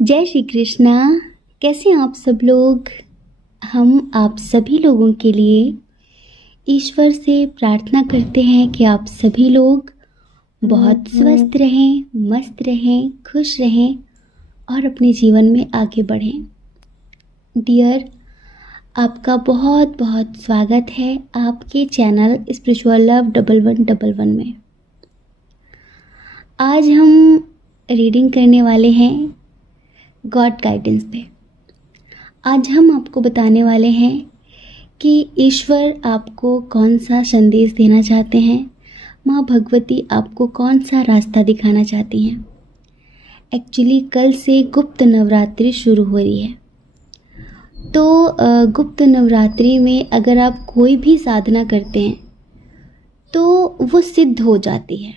जय श्री कृष्णा। कैसे हैं आप सब लोग। हम आप सभी लोगों के लिए ईश्वर से प्रार्थना करते हैं कि आप सभी लोग बहुत स्वस्थ रहें, मस्त रहें, खुश रहें और अपने जीवन में आगे बढ़ें। डियर, आपका बहुत बहुत स्वागत है आपके चैनल स्पिरिचुअल लव 1111 में। आज हम रीडिंग करने वाले हैं गॉड गाइडेंस पे। आज हम आपको बताने वाले हैं कि ईश्वर आपको कौन सा संदेश देना चाहते हैं, माँ भगवती आपको कौन सा रास्ता दिखाना चाहती हैं। एक्चुअली कल से गुप्त नवरात्रि शुरू हो रही है, तो गुप्त नवरात्रि में अगर आप कोई भी साधना करते हैं तो वो सिद्ध हो जाती है।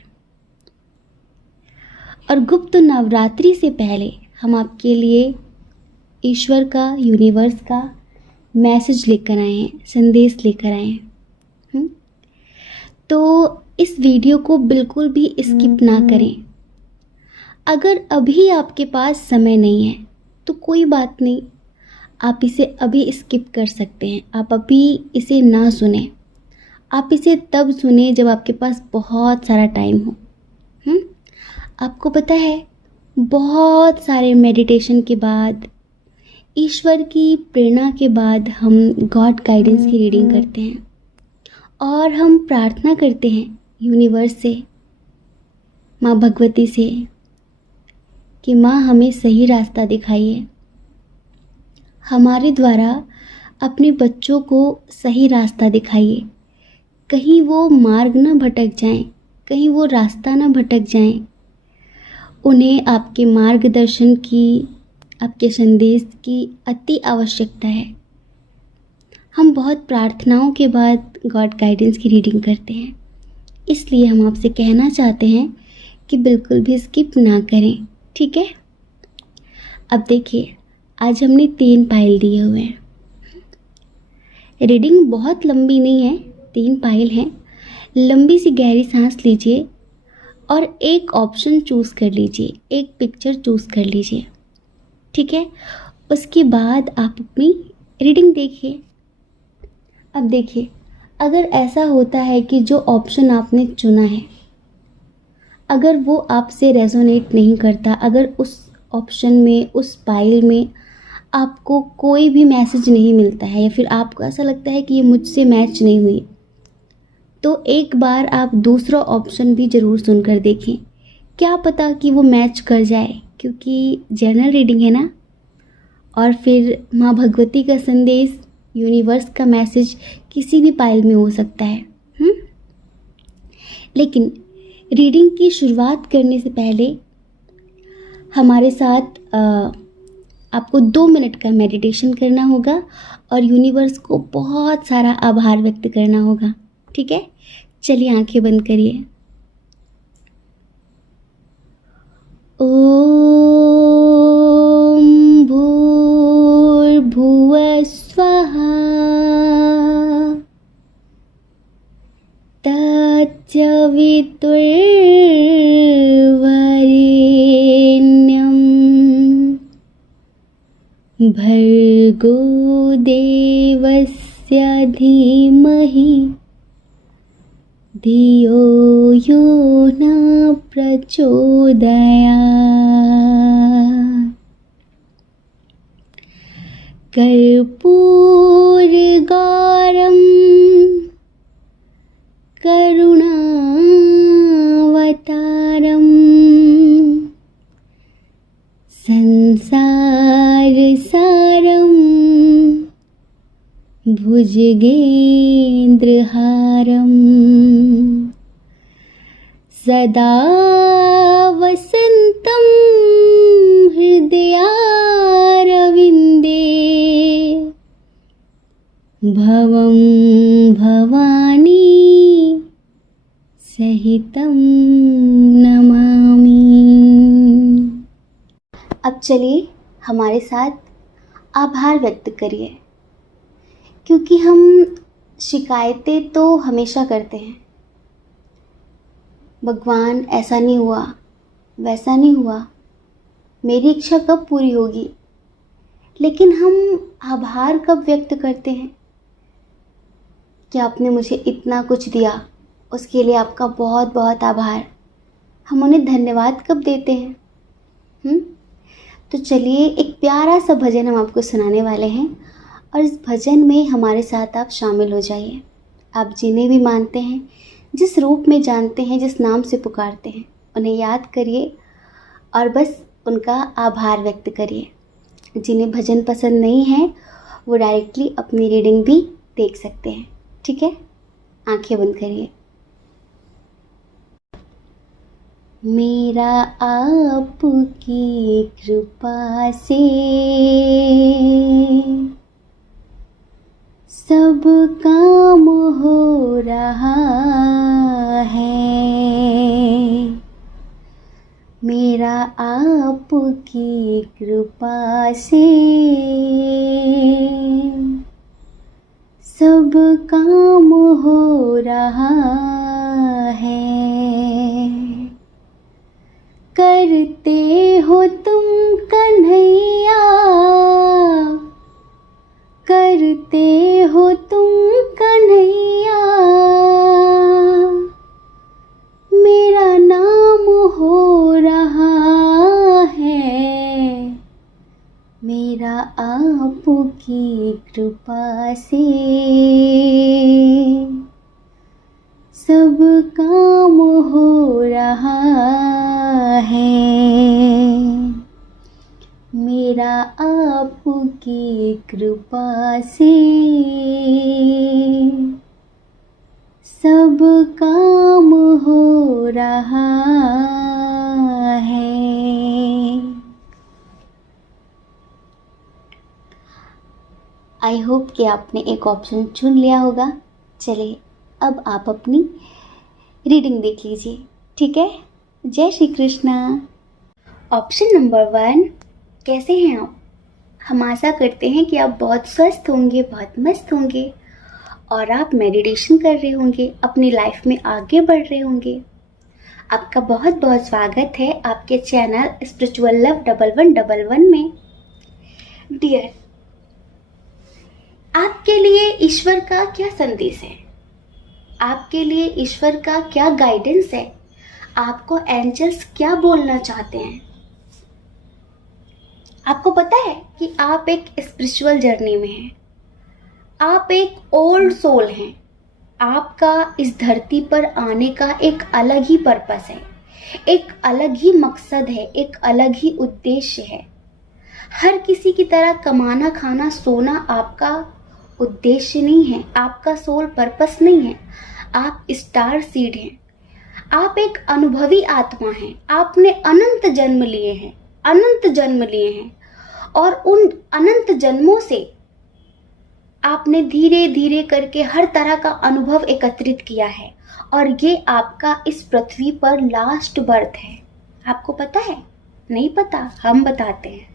और गुप्त नवरात्रि से पहले हम आपके लिए ईश्वर का, यूनिवर्स का मैसेज लेकर आए हैं, संदेश लेकर आए हैं। तो इस वीडियो को बिल्कुल भी स्किप ना करें। अगर अभी आपके पास समय नहीं है तो कोई बात नहीं, आप इसे अभी स्किप कर सकते हैं। आप अभी इसे ना सुने, आप इसे तब सुने जब आपके पास बहुत सारा टाइम हो। आपको पता है, बहुत सारे मेडिटेशन के बाद, ईश्वर की प्रेरणा के बाद हम गॉड गाइडेंस की रीडिंग करते हैं और हम प्रार्थना करते हैं यूनिवर्स से, माँ भगवती से कि माँ हमें सही रास्ता दिखाइए, हमारे द्वारा अपने बच्चों को सही रास्ता दिखाइए, कहीं वो मार्ग ना भटक जाएं, कहीं वो रास्ता ना भटक जाएं। उन्हें आपके मार्गदर्शन की, आपके संदेश की अति आवश्यकता है। हम बहुत प्रार्थनाओं के बाद गॉड गाइडेंस की रीडिंग करते हैं, इसलिए हम आपसे कहना चाहते हैं कि बिल्कुल भी स्किप ना करें, ठीक है। अब देखिए, आज हमने 3 पाइल दिए हुए हैं। रीडिंग बहुत लंबी नहीं है, 3 पाइल हैं। लंबी सी गहरी सांस लीजिए और एक ऑप्शन चूज़ कर लीजिए, एक पिक्चर चूज़ कर लीजिए, ठीक है। उसके बाद आप अपनी रीडिंग देखिए। अब देखिए, अगर ऐसा होता है कि जो ऑप्शन आपने चुना है, अगर वो आपसे रेजोनेट नहीं करता, अगर उस ऑप्शन में, उस पाइल में आपको कोई भी मैसेज नहीं मिलता है, या फिर आपको ऐसा लगता है कि ये मुझसे मैच नहीं हुई, तो एक बार आप दूसरा ऑप्शन भी ज़रूर सुनकर देखें। क्या पता कि वो मैच कर जाए, क्योंकि जनरल रीडिंग है ना। और फिर माँ भगवती का संदेश, यूनिवर्स का मैसेज किसी भी पाइल में हो सकता है। लेकिन रीडिंग की शुरुआत करने से पहले हमारे साथ आपको 2 मिनट का मेडिटेशन करना होगा और यूनिवर्स को बहुत सारा आभार व्यक्त करना होगा, ठीक है। चलिए आंखें बंद करिए। ओम भूर्भुवः स्वः तत्सवितुर्वरेण्यं भर्गो देवस्य धीमहि धियो यो न प्रचोदयात्। कर्पूरगौरं करुणावतारं संसारसारं भुजगेन्द्रहारं सदा वसन्तं हृदयारविन्दे भवं भवानी सहितं नमामि। अब चलिए हमारे साथ आभार व्यक्त करिए, क्योंकि हम शिकायतें तो हमेशा करते हैं। भगवान ऐसा नहीं हुआ, वैसा नहीं हुआ, मेरी इच्छा कब पूरी होगी, लेकिन हम आभार कब व्यक्त करते हैं कि आपने मुझे इतना कुछ दिया, उसके लिए आपका बहुत बहुत आभार। हम उन्हें धन्यवाद कब देते हैं? तो चलिए एक प्यारा सा भजन हम आपको सुनाने वाले हैं, और इस भजन में हमारे साथ आप शामिल हो जाइए। आप जिन्हें भी मानते हैं, जिस रूप में जानते हैं, जिस नाम से पुकारते हैं, उन्हें याद करिए और बस उनका आभार व्यक्त करिए। जिन्हें भजन पसंद नहीं है वो डायरेक्टली अपनी रीडिंग भी देख सकते हैं। ठीक है, आंखें बंद करिए। मेरा आपकी कृपा से सब काम हो रहा है, मेरा आपकी कृपा से सब काम हो रहा है। करते हो तुम कन्हैया, करते हो तुम कन्हैया, मेरा नाम हो रहा है, मेरा आपकी कृपा से सब काम हो रहा है, मेरा आपकी कृपा से सब काम हो रहा है। आई होप कि आपने एक ऑप्शन चुन लिया होगा। चलिए अब आप अपनी रीडिंग देख लीजिए। ठीक है, जय श्री कृष्णा। ऑप्शन नंबर 1, कैसे हैं आप? हम आशा करते हैं कि आप बहुत स्वस्थ होंगे, बहुत मस्त होंगे और आप मेडिटेशन कर रहे होंगे, अपनी लाइफ में आगे बढ़ रहे होंगे। आपका बहुत बहुत स्वागत है आपके चैनल स्पिरिचुअल लव 1111 में। डियर, आपके लिए ईश्वर का क्या संदेश है? आपके लिए ईश्वर का क्या गाइडेंस है? आपको एंजल्स क्या बोलना चाहते हैं? आपको पता है कि आप एक स्पिरिचुअल जर्नी में हैं। आप एक ओल्ड सोल हैं। आपका इस धरती पर आने का एक अलग ही पर्पस है, एक अलग ही मकसद है, एक अलग ही उद्देश्य है। हर किसी की तरह कमाना, खाना, सोना आपका उद्देश्य नहीं है, आपका सोल पर्पस नहीं है। आप स्टार सीड हैं। आप एक अनुभवी आत्मा हैं। आपने अनंत जन्म लिए हैं, अनंत जन्म लिए हैं और उन अनंत जन्मों से आपने धीरे धीरे करके हर तरह का अनुभव एकत्रित किया है और ये आपका इस पृथ्वी पर लास्ट बर्थ है। आपको पता है? नहीं पता? हम बताते हैं।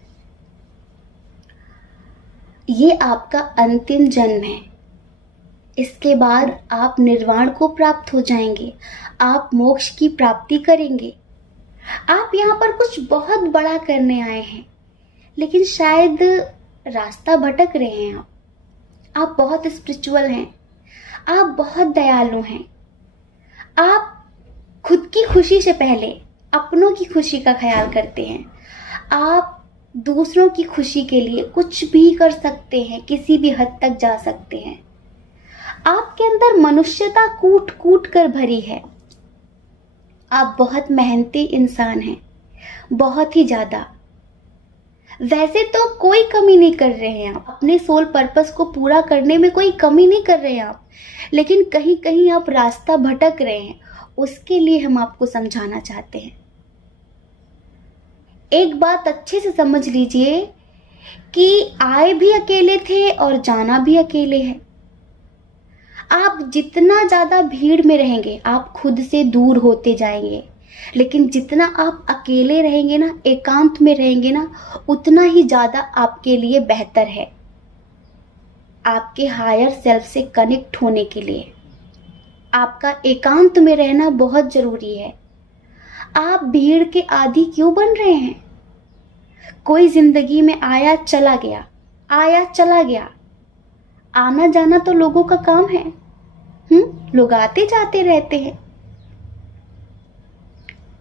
ये आपका अंतिम जन्म है। इसके बाद आप निर्वाण को प्राप्त हो जाएंगे, आप मोक्ष की प्राप्ति करेंगे। आप यहाँ पर कुछ बहुत बड़ा करने आए हैं, लेकिन शायद रास्ता भटक रहे हैं। आप बहुत स्पिरिचुअल हैं, आप बहुत दयालु हैं। आप खुद की खुशी से पहले अपनों की खुशी का ख्याल करते हैं। आप दूसरों की खुशी के लिए कुछ भी कर सकते हैं, किसी भी हद तक जा सकते हैं। आपके अंदर मनुष्यता कूट कूट कर भरी है। आप बहुत मेहनती इंसान हैं, बहुत ही ज्यादा। वैसे तो कोई कमी नहीं कर रहे हैं आप, अपने सोल पर्पस को पूरा करने में कोई कमी नहीं कर रहे हैं आप, लेकिन कहीं कहीं आप रास्ता भटक रहे हैं। उसके लिए हम आपको समझाना चाहते हैं। एक बात अच्छे से समझ लीजिए कि आए भी अकेले थे और जाना भी अकेले है। आप जितना ज्यादा भीड़ में रहेंगे आप खुद से दूर होते जाएंगे, लेकिन जितना आप अकेले रहेंगे ना, एकांत में रहेंगे ना, उतना ही ज्यादा आपके लिए बेहतर है। आपके हायर सेल्फ से कनेक्ट होने के लिए आपका एकांत में रहना बहुत जरूरी है। आप भीड़ के आदी क्यों बन रहे हैं? कोई जिंदगी में आया चला गया, आया चला गया। आना जाना तो लोगों का काम है। लोग आते जाते रहते हैं,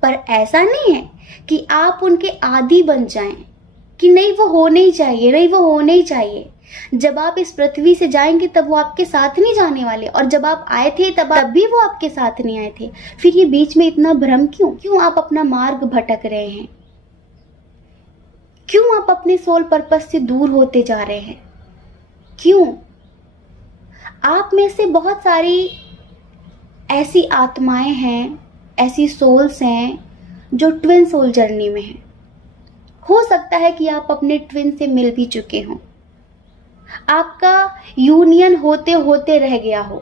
पर ऐसा नहीं है कि आप उनके आदी बन जाएं कि नहीं वो होने ही चाहिए, नहीं वो होने ही चाहिए। जब आप इस पृथ्वी से जाएंगे तब वो आपके साथ नहीं जाने वाले, और जब आप आए थे तब भी वो आपके साथ नहीं आए थे। फिर ये बीच में इतना भ्रम क्यों आप अपना मार्ग भटक रहे हैं? क्यों आप अपने सोल पर्पस से दूर होते जा रहे हैं? क्यों? आप में से बहुत सारी ऐसी आत्माएं हैं, ऐसी सोल्स हैं जो ट्विन सोल जर्नी में हैं। हो सकता है कि आप अपने ट्विन से मिल भी चुके हों, आपका यूनियन होते होते रह गया हो।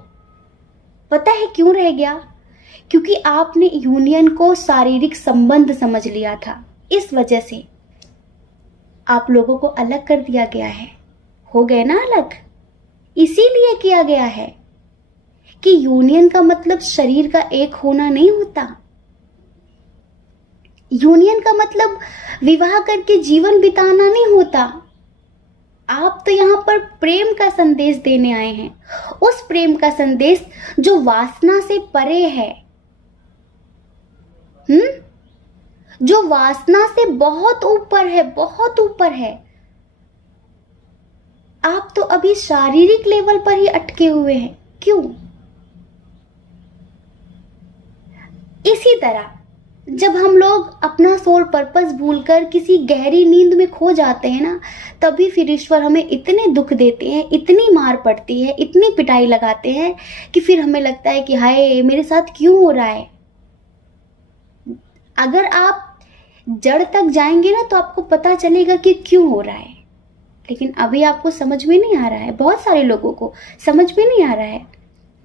पता है क्यों रह गया? क्योंकि आपने यूनियन को शारीरिक संबंध समझ लिया था। इस वजह से आप लोगों को अलग कर दिया गया है। हो गए ना अलग, इसीलिए किया गया है कि यूनियन का मतलब शरीर का एक होना नहीं होता। यूनियन का मतलब विवाह करके जीवन बिताना नहीं होता। आप तो यहाँ पर प्रेम का संदेश देने आए हैं, उस प्रेम का संदेश जो वासना से परे है, जो वासना से बहुत ऊपर है, बहुत ऊपर है। आप तो अभी शारीरिक लेवल पर ही अटके हुए हैं। क्यों? इसी तरह जब हम लोग अपना सोल पर्पस भूलकर किसी गहरी नींद में खो जाते हैं ना, तभी फिर ईश्वर हमें इतने दुख देते हैं, इतनी मार पड़ती है, इतनी पिटाई लगाते हैं कि फिर हमें लगता है कि हाय मेरे साथ क्यों हो रहा है। अगर आप जड़ तक जाएंगे ना तो आपको पता चलेगा कि क्यों हो रहा है, लेकिन अभी आपको समझ में नहीं आ रहा है। बहुत सारे लोगों को समझ में नहीं आ रहा है,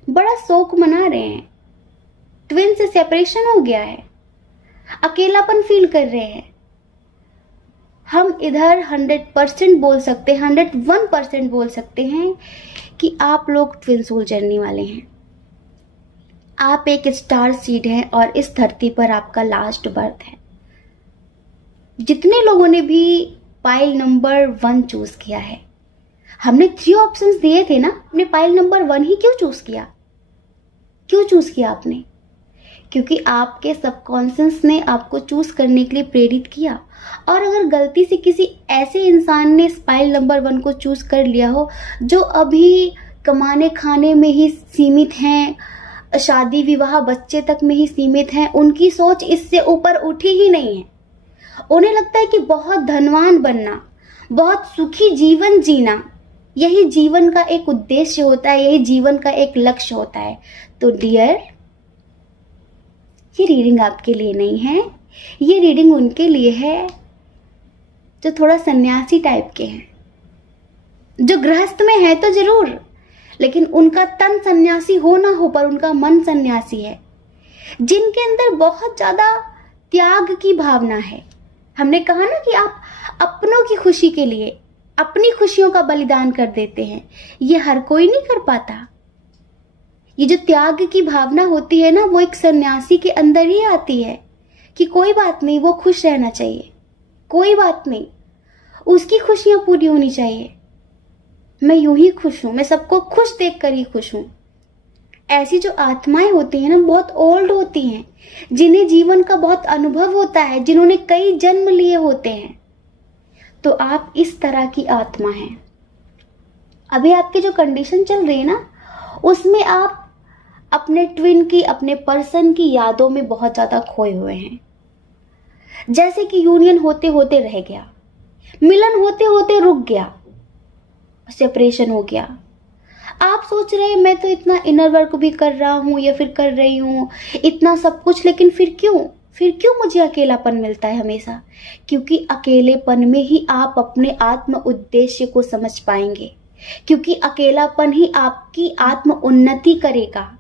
बड़ा शोक मना रहे हैं, ट्विन से सेपरेशन हो गया है, अकेलापन फील कर रहे हैं। हम इधर 100% बोल सकते हैं, 101% बोल सकते हैं कि आप लोग ट्विन सोल जर्नी वाले हैं। आप एक स्टार सीड हैं और इस धरती पर आपका लास्ट बर्थ है। जितने लोगों ने भी पाइल नंबर 1 चूज किया है, हमने 3 ऑप्शंस दिए थे ना, आपने पाइल नंबर 1 ही क्यों चूज किया? क्यों चूज किया आपने? क्योंकि आपके सबकॉन्शियस ने आपको चूज करने के लिए प्रेरित किया। और अगर गलती से किसी ऐसे इंसान ने पाइल नंबर 1 को चूज कर लिया हो जो अभी कमाने खाने में ही सीमित हैं, शादी विवाह बच्चे तक में ही सीमित हैं, उनकी सोच इससे ऊपर उठी ही नहीं है। उन्हें लगता है कि बहुत धनवान बनना, बहुत सुखी जीवन जीना, यही जीवन का एक उद्देश्य होता है, यही जीवन का एक लक्ष्य होता है। तो डियर, ये रीडिंग आपके लिए नहीं है, ये रीडिंग उनके लिए है जो थोड़ा सन्यासी टाइप के हैं, जो गृहस्थ में है तो जरूर, लेकिन उनका तन सन्यासी हो ना हो पर उनका मन सन्यासी है, जिनके अंदर बहुत ज्यादा त्याग की भावना है। हमने कहा ना कि आप अपनों की खुशी के लिए अपनी खुशियों का बलिदान कर देते हैं, ये हर कोई नहीं कर पाता। ये जो त्याग की भावना होती है ना, वो एक सन्यासी के अंदर ही आती है कि कोई बात नहीं, वो खुश रहना चाहिए, कोई बात नहीं, उसकी खुशियां पूरी होनी चाहिए, मैं यूं ही खुश हूं, मैं सबको खुश देखकर ही खुश हूं। ऐसी जो आत्माएं होती हैं ना, बहुत ओल्ड होती हैं, जिन्हें जीवन का बहुत अनुभव होता है, जिन्होंने कई जन्म लिए होते हैं। तो आप इस तरह की आत्मा हैं। अभी आपकी जो कंडीशन चल रही है ना, उसमें आप अपने ट्विन की, अपने पर्सन की यादों में बहुत ज्यादा खोए हुए हैं। जैसे कि यूनियन होते होते रह गया, मिलन होते होते रुक गया, सेपरेशन हो गया। आप सोच रहे हैं मैं तो इतना इनर वर्क भी कर रहा हूं या फिर कर रही हूं, इतना सब कुछ, लेकिन फिर क्यों मुझे अकेलापन मिलता है हमेशा? क्योंकि अकेलेपन में ही आप अपने आत्म उद्देश्य को समझ पाएंगे, क्योंकि अकेलापन ही आपकी आत्म उन्नति करेगा।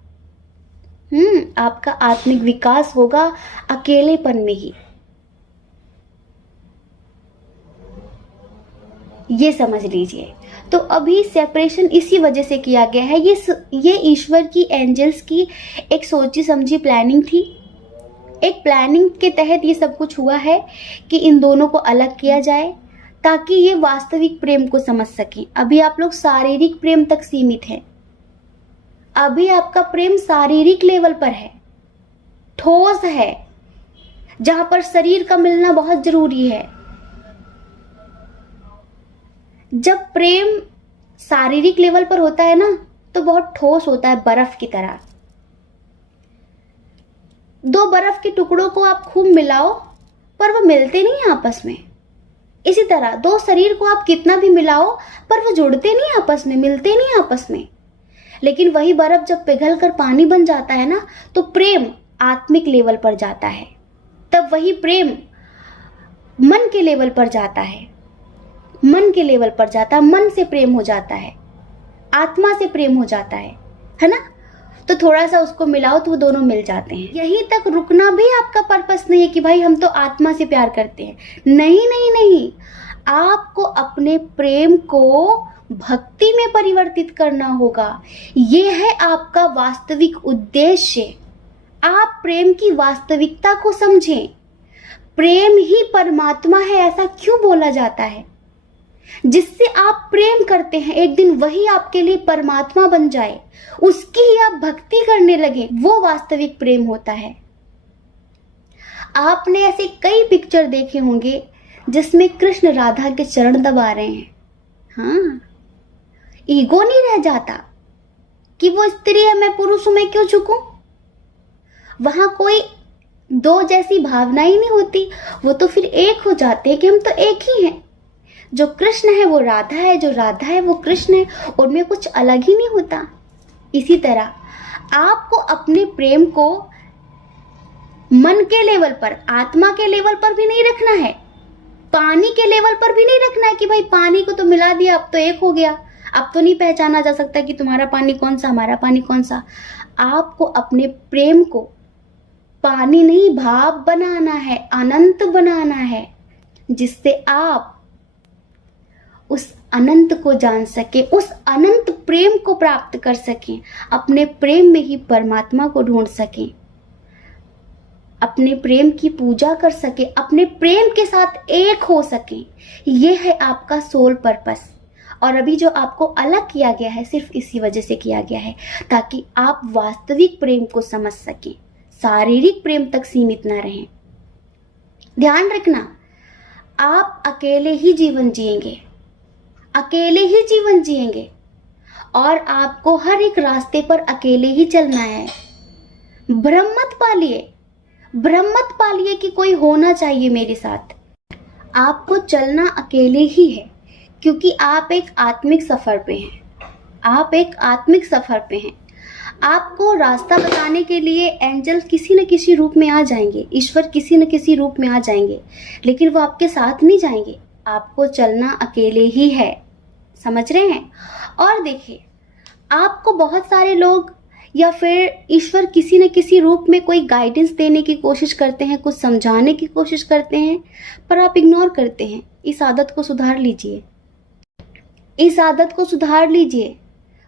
आपका आत्मिक विकास होगा अकेलेपन में ही, ये समझ लीजिए। तो अभी सेपरेशन इसी वजह से किया गया है। ये ईश्वर की, एंजल्स की एक सोची समझी प्लानिंग थी। एक प्लानिंग के तहत ये सब कुछ हुआ है कि इन दोनों को अलग किया जाए ताकि ये वास्तविक प्रेम को समझ सकें। अभी आप लोग शारीरिक प्रेम तक सीमित हैं। अभी आपका प्रेम शारीरिक लेवल पर है, ठोस है, जहां पर शरीर का मिलना बहुत जरूरी है। जब प्रेम शारीरिक लेवल पर होता है ना तो बहुत ठोस होता है, बर्फ की तरह। दो बर्फ के टुकड़ों को आप खूब मिलाओ पर वो मिलते नहीं आपस में। इसी तरह दो शरीर को आप कितना भी मिलाओ पर वो जुड़ते नहीं आपस में, मिलते नहीं आपस में। लेकिन वही बर्फ जब पिघल कर पानी बन जाता है ना तो प्रेम आत्मिक लेवल पर जाता है। तब वही प्रेम मन के लेवल पर जाता है, मन के लेवल पर जाता है, मन से प्रेम हो जाता है, आत्मा से प्रेम हो जाता है ना। तो थोड़ा सा उसको मिलाओ तो वो दोनों मिल जाते हैं। यहीं तक रुकना भी आपका पर्पस नहीं है कि भाई हम तो आत्मा से प्यार करते हैं। नहीं नहीं नहीं, आपको अपने प्रेम को भक्ति में परिवर्तित करना होगा। ये है आपका वास्तविक उद्देश्य। आप प्रेम की वास्तविकता को समझें। प्रेम ही परमात्मा है ऐसा क्यों बोला जाता है? जिससे आप प्रेम करते हैं एक दिन वही आपके लिए परमात्मा बन जाए, उसकी ही आप भक्ति करने लगे, वो वास्तविक प्रेम होता है। आपने ऐसे कई पिक्चर देखे होंगे जिसमें कृष्ण राधा के चरण दबा रहे हैं। हाँ, ईगो नहीं रह जाता कि वो स्त्री है मैं पुरुष हूं मैं क्यों झुकूं। वहां कोई दो जैसी भावना ही नहीं होती, वो तो फिर एक हो जाते हैं कि हम तो एक ही हैं। जो कृष्ण है वो राधा है, जो राधा है वो कृष्ण है, उनमें कुछ अलग ही नहीं होता। इसी तरह आपको अपने प्रेम को मन के लेवल पर, आत्मा के लेवल पर भी नहीं रखना है, पानी के लेवल पर भी नहीं रखना है कि भाई पानी को तो मिला दिया अब तो एक हो गया, अब तो नहीं पहचाना जा सकता कि तुम्हारा पानी कौन सा हमारा पानी कौन सा। आपको अपने प्रेम को पानी नहीं भाव बनाना है, अनंत बनाना है, जिससे आप उस अनंत को जान सके, उस अनंत प्रेम को प्राप्त कर सकें, अपने प्रेम में ही परमात्मा को ढूंढ सकें, अपने प्रेम की पूजा कर सके, अपने प्रेम के साथ एक हो सके। ये है आपका सोल पर्पस। और अभी जो आपको अलग किया गया है सिर्फ इसी वजह से किया गया है ताकि आप वास्तविक प्रेम को समझ सकें, शारीरिक प्रेम तक सीमित ना रहें। ध्यान रखना, आप अकेले ही जीवन जिएंगे, अकेले ही जीवन जिएंगे और आपको हर एक रास्ते पर अकेले ही चलना है। भ्रम मत पालिए, भ्रम मत पालिए कि कोई होना चाहिए मेरे साथ। आपको चलना अकेले ही है क्योंकि आप एक आत्मिक सफर पे हैं, आप एक आत्मिक सफर पे हैं। आपको रास्ता बताने के लिए एंजल किसी न किसी रूप में आ जाएंगे, ईश्वर किसी न किसी रूप में आ जाएंगे, लेकिन वो आपके साथ नहीं जाएंगे। आपको चलना अकेले ही है, समझ रहे हैं? और देखिए, आपको बहुत सारे लोग या फिर ईश्वर किसी न किसी रूप में कोई गाइडेंस देने की कोशिश करते हैं, कुछ समझाने की कोशिश करते हैं, पर आप इग्नोर करते हैं। इस आदत को सुधार लीजिए, इस आदत को सुधार लीजिए,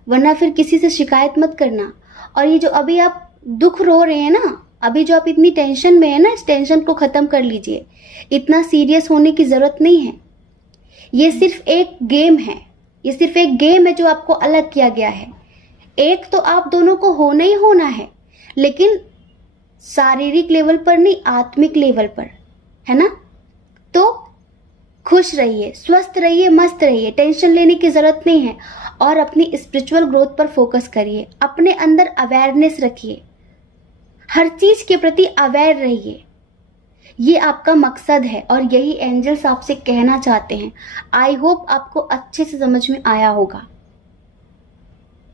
वरना फिर किसी से शिकायत मत करना। और ये जो अभी आप दुख रो रहे हैं ना, अभी जो आप इतनी टेंशन में है ना, इस टेंशन को खत्म कर लीजिए। इतना सीरियस होने की जरूरत नहीं है। ये सिर्फ एक गेम है, ये सिर्फ एक गेम है जो आपको अलग किया गया है। एक तो आप दोनों को होना ही होना है, लेकिन शारीरिक लेवल पर नहीं, आत्मिक लेवल पर, है ना? तो खुश रहिए, स्वस्थ रहिए, मस्त रहिए, टेंशन लेने की जरूरत नहीं है। और अपनी स्पिरिचुअल ग्रोथ पर फोकस करिए, अपने अंदर अवेयरनेस रखिए, हर चीज के प्रति अवेयर रहिए। ये आपका मकसद है और यही एंजल्स आपसे कहना चाहते हैं। आई होप आपको अच्छे से समझ में आया होगा।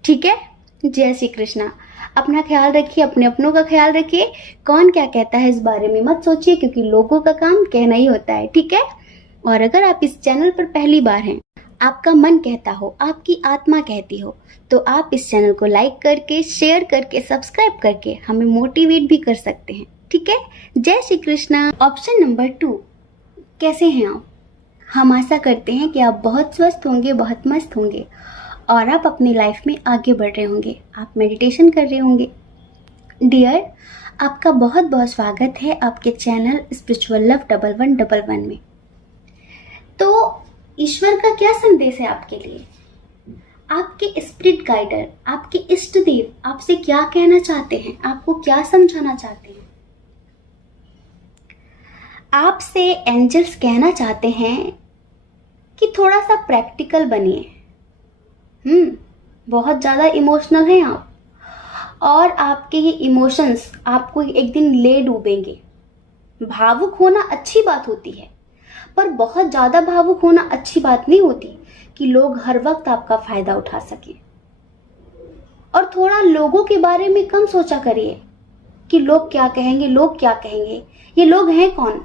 ठीक है? जय श्री कृष्णा। अपना ख्याल रखिए, अपने अपनों का ख्याल रखिए। कौन क्या कहता है इस बारे में मत सोचिए, क्योंकि लोगों का काम कहना ही होता है। ठीक है? और अगर आप इस चैनल पर पहली बार हैं, आपका मन कहता हो, आपकी आत्मा कहती हो, तो आप इस चैनल को लाइक करके, शेयर करके, सब्सक्राइब करके हमें मोटिवेट भी कर सकते हैं। ठीक है? जय श्री कृष्णा। ऑप्शन नंबर 2, कैसे हैं आप? हम आशा करते हैं कि आप बहुत स्वस्थ होंगे, बहुत मस्त होंगे और आप अपनी लाइफ में आगे बढ़ रहे होंगे। आप मेडिटेशन कर रहे होंगे, डियर, आपका बहुत बहुत स्वागत है आपके चैनल स्पिरिचुअल लव 1111 में। तो ईश्वर का क्या संदेश है आपके लिए? आपके स्पिरिट गाइडर, आपके इष्ट देव आपसे क्या कहना चाहते हैं? आपको क्या समझाना चाहते हैं? आपसे एंजल्स कहना चाहते हैं कि थोड़ा सा प्रैक्टिकल बनिए। बहुत ज़्यादा इमोशनल हैं आप, और आपके ये इमोशंस आपको एक दिन ले डूबेंगे। भावुक होना अच्छी बात होती है, पर बहुत ज़्यादा भावुक होना अच्छी बात नहीं होती कि लोग हर वक्त आपका फायदा उठा सके। और थोड़ा लोगों के बारे में कम सोचा करिए कि लोग क्या कहेंगे, लोग क्या कहेंगे। ये लोग हैं कौन?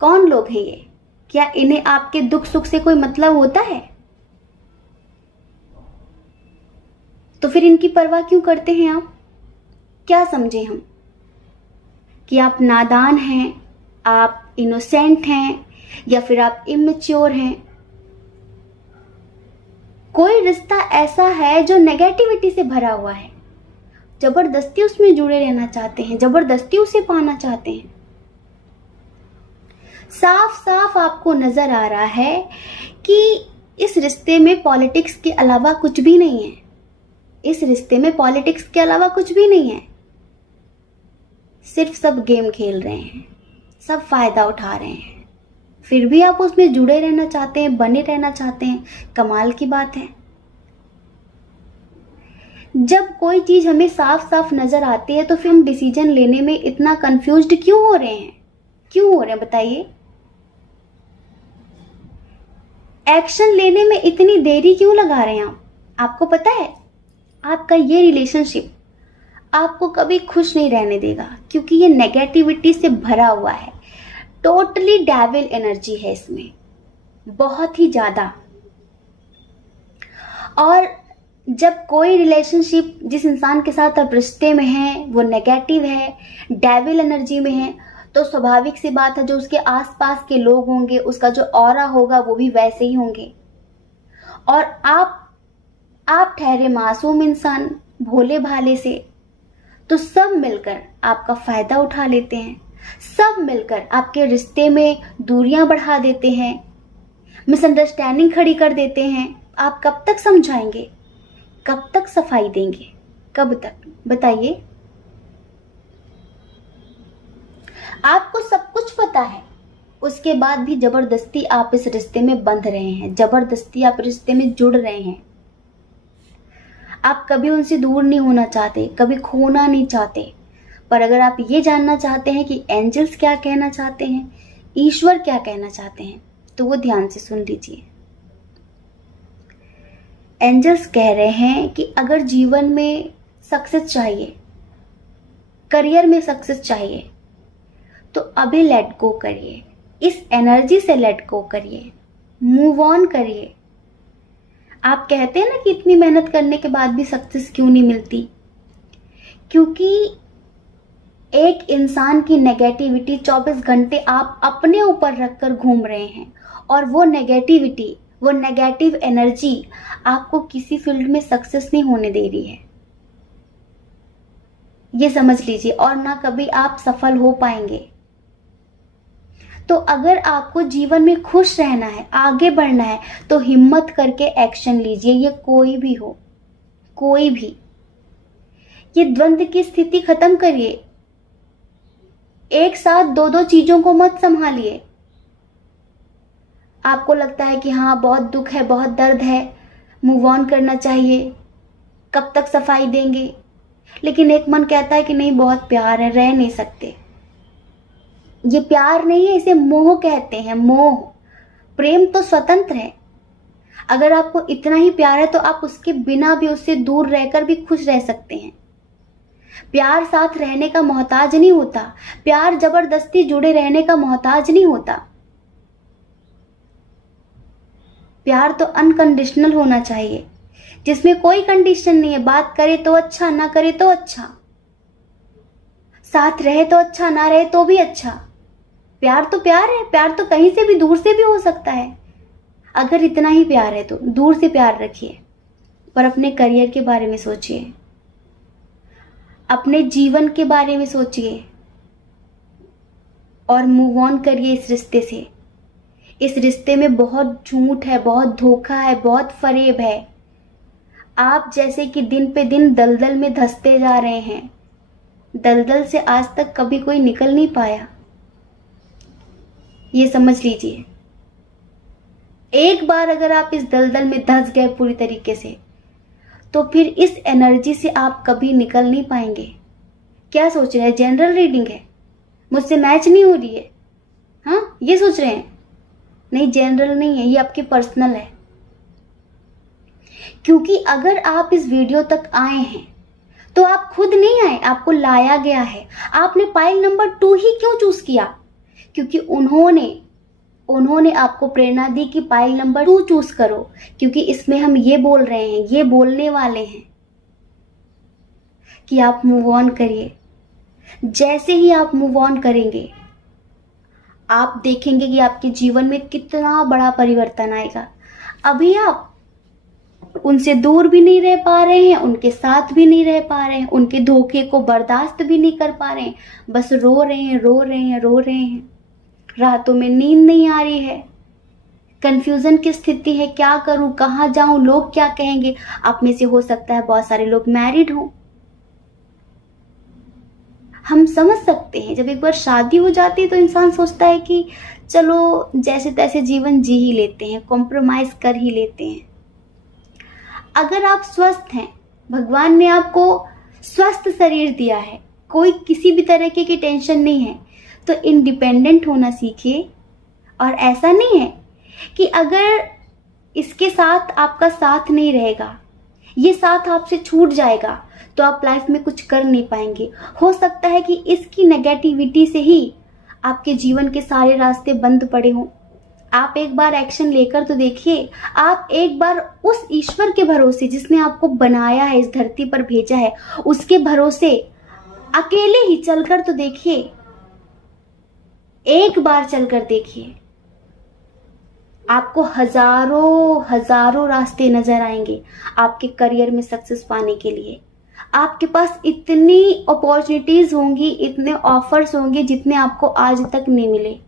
कौन लोग हैं ये? क्या इन्हें आपके दुख सुख से कोई मतलब होता है? तो फिर इनकी परवाह क्यों करते हैं आप? क्या समझे हम कि आप नादान हैं, आप इनोसेंट हैं, या फिर आप इमेच्योर हैं? कोई रिश्ता ऐसा है जो नेगेटिविटी से भरा हुआ है, जबरदस्ती उसमें जुड़े रहना चाहते हैं, जबरदस्ती उसे पाना चाहते हैं। साफ साफ आपको नजर आ रहा है कि इस रिश्ते में पॉलिटिक्स के अलावा कुछ भी नहीं है। इस रिश्ते में पॉलिटिक्स के अलावा कुछ भी नहीं है। सिर्फ सब गेम खेल रहे हैं, सब फायदा उठा रहे हैं, फिर भी आप उसमें जुड़े रहना चाहते हैं, बने रहना चाहते हैं। कमाल की बात है। जब कोई चीज हमें साफ साफ नजर आती है तो फिर हम डिसीजन लेने में इतना कंफ्यूज्ड क्यों हो रहे हैं? क्यों हो रहे हैं बताइए? एक्शन लेने में इतनी देरी क्यों लगा रहे हैं आप? आपको पता है आपका ये रिलेशनशिप आपको कभी खुश नहीं रहने देगा, क्योंकि ये नेगेटिविटी से भरा हुआ है। टोटली डेविल एनर्जी है इसमें, बहुत ही ज्यादा। और जब कोई रिलेशनशिप जिस इंसान के साथ आप रिश्ते में हैं वो नेगेटिव है, डेविल एनर्जी में है, तो स्वाभाविक सी बात है जो उसके आसपास के लोग होंगे, उसका जो ऑरा होगा वो भी वैसे ही होंगे। और आप ठहरे मासूम इंसान, भोले भाले से, तो सब मिलकर आपका फायदा उठा लेते हैं। सब मिलकर आपके रिश्ते में दूरियां बढ़ा देते हैं, मिसअंडरस्टैंडिंग खड़ी कर देते हैं। आप कब तक समझाएंगे? कब तक सफाई देंगे? कब तक बताइए? आपको सब कुछ पता है, उसके बाद भी जबरदस्ती आप इस रिश्ते में बंध रहे हैं, जबरदस्ती आप रिश्ते में जुड़ रहे हैं। आप कभी उनसे दूर नहीं होना चाहते, कभी खोना नहीं चाहते। पर अगर आप ये जानना चाहते हैं कि एंजल्स क्या कहना चाहते हैं, ईश्वर क्या कहना चाहते हैं, तो वो ध्यान से सुन लीजिए। एंजल्स कह रहे हैं कि अगर जीवन में सक्सेस चाहिए, करियर में सक्सेस चाहिए, तो अभी लेट गो करिए, इस एनर्जी से लेट गो करिए, मूव ऑन करिए। आप कहते हैं ना कि इतनी मेहनत करने के बाद भी सक्सेस क्यों नहीं मिलती? क्योंकि एक इंसान की नेगेटिविटी 24 घंटे आप अपने ऊपर रखकर घूम रहे हैं, और वो नेगेटिविटी, वो नेगेटिव एनर्जी आपको किसी फील्ड में सक्सेस नहीं होने दे रही है। ये समझ लीजिए, और ना कभी आप सफल हो पाएंगे। तो अगर आपको जीवन में खुश रहना है, आगे बढ़ना है, तो हिम्मत करके एक्शन लीजिए। ये कोई भी हो, कोई भी। ये द्वंद्व की स्थिति खत्म करिए। एक साथ दो दो चीजों को मत संभालिए। आपको लगता है कि हाँ बहुत दुख है, बहुत दर्द है, मूव ऑन करना चाहिए, कब तक सफाई देंगे, लेकिन एक मन कहता है कि नहीं बहुत प्यार है, रह नहीं सकते। ये प्यार नहीं है, इसे मोह कहते हैं, मोह। प्रेम तो स्वतंत्र है। अगर आपको इतना ही प्यार है तो आप उसके बिना भी, उससे दूर रहकर भी खुश रह सकते हैं। प्यार साथ रहने का मोहताज नहीं होता, प्यार जबरदस्ती जुड़े रहने का मोहताज नहीं होता। प्यार तो अनकंडीशनल होना चाहिए, जिसमें कोई कंडीशन नहीं है। बात करे तो अच्छा, ना करे तो अच्छा, साथ रहे तो अच्छा, ना रहे तो भी अच्छा। प्यार तो प्यार है, प्यार तो कहीं से भी, दूर से भी हो सकता है। अगर इतना ही प्यार है तो दूर से प्यार रखिए, पर अपने करियर के बारे में सोचिए। अपने जीवन के बारे में सोचिए और मूव ऑन करिए इस रिश्ते से। इस रिश्ते में बहुत झूठ है, बहुत धोखा है, बहुत फरेब है। आप जैसे कि दिन पे दिन दलदल में धंसते जा रहे हैं। दलदल से आज तक कभी कोई निकल नहीं पाया, ये समझ लीजिए। एक बार अगर आप इस दलदल में धंस गए पूरी तरीके से, तो फिर इस एनर्जी से आप कभी निकल नहीं पाएंगे। क्या सोच रहे हैं, जनरल रीडिंग है, मुझसे मैच नहीं हो रही है, हाँ ये सोच रहे हैं? नहीं, जनरल नहीं है, ये आपके पर्सनल है। क्योंकि अगर आप इस वीडियो तक आए हैं तो आप खुद नहीं आए, आपको लाया गया है। आपने पाइल नंबर 2 ही क्यों चूज किया? क्योंकि उन्होंने आपको प्रेरणा दी कि पाइल नंबर 2 चूज करो, क्योंकि इसमें हम ये बोल रहे हैं, ये बोलने वाले हैं कि आप मूव ऑन करिए। जैसे ही आप मूव ऑन करेंगे, आप देखेंगे कि आपके जीवन में कितना बड़ा परिवर्तन आएगा। अभी आप उनसे दूर भी नहीं रह पा रहे हैं, उनके साथ भी नहीं रह पा रहे हैं, उनके धोखे को बर्दाश्त भी नहीं कर पा रहे हैं, बस रो रहे हैं, रो रहे हैं, रो रहे हैं। रातों में नींद नहीं आ रही है, कंफ्यूजन की स्थिति है, क्या करूं, कहां जाऊं, लोग क्या कहेंगे। आप में से हो सकता है बहुत सारे लोग मैरिड हों। हम समझ सकते हैं, जब एक बार शादी हो जाती है तो इंसान सोचता है कि चलो जैसे तैसे जीवन जी ही लेते हैं, कॉम्प्रोमाइज कर ही लेते हैं। अगर आप स्वस्थ हैं, भगवान ने आपको स्वस्थ शरीर दिया है, कोई किसी भी तरह की टेंशन नहीं है, तो इंडिपेंडेंट होना सीखिए। और ऐसा नहीं है कि अगर इसके साथ आपका साथ नहीं रहेगा, ये साथ आपसे छूट जाएगा, तो आप लाइफ में कुछ कर नहीं पाएंगे। हो सकता है कि इसकी नेगेटिविटी से ही आपके जीवन के सारे रास्ते बंद पड़े हों। आप एक बार एक्शन लेकर तो देखिए। आप एक बार उस ईश्वर के भरोसे, जिसने आपको बनाया है, इस धरती पर भेजा है, उसके भरोसे अकेले ही चलकर तो देखिए। एक बार चलकर देखिए, आपको हजारों रास्ते नजर आएंगे आपके करियर में सक्सेस पाने के लिए। आपके पास इतनी अपॉर्चुनिटीज होंगी, इतने ऑफर्स होंगे जितने आपको आज तक नहीं मिले।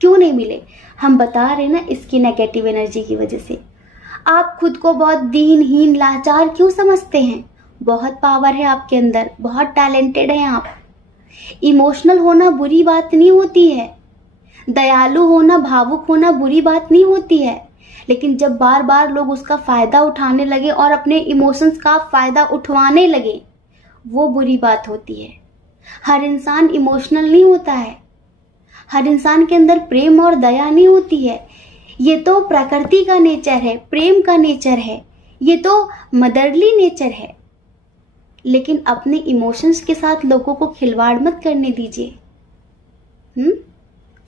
क्यों नहीं मिले? हम बता रहे ना, इसकी नेगेटिव एनर्जी की वजह से। आप खुद को बहुत दीनहीन, लाचार क्यों समझते हैं? बहुत पावर है आपके अंदर, बहुत टैलेंटेड हैं आप। इमोशनल होना बुरी बात नहीं होती है, दयालु होना, भावुक होना बुरी बात नहीं होती है। लेकिन जब बार बार लोग उसका फायदा उठाने लगे और अपने इमोशंस का फायदा उठवाने लगे, वो बुरी बात होती है। हर इंसान इमोशनल नहीं होता है, हर इंसान के अंदर प्रेम और दया नहीं होती है। ये तो प्रकृति का नेचर है, प्रेम का नेचर है, ये तो मदरली नेचर है। लेकिन अपने इमोशंस के साथ लोगों को खिलवाड़ मत करने दीजिए,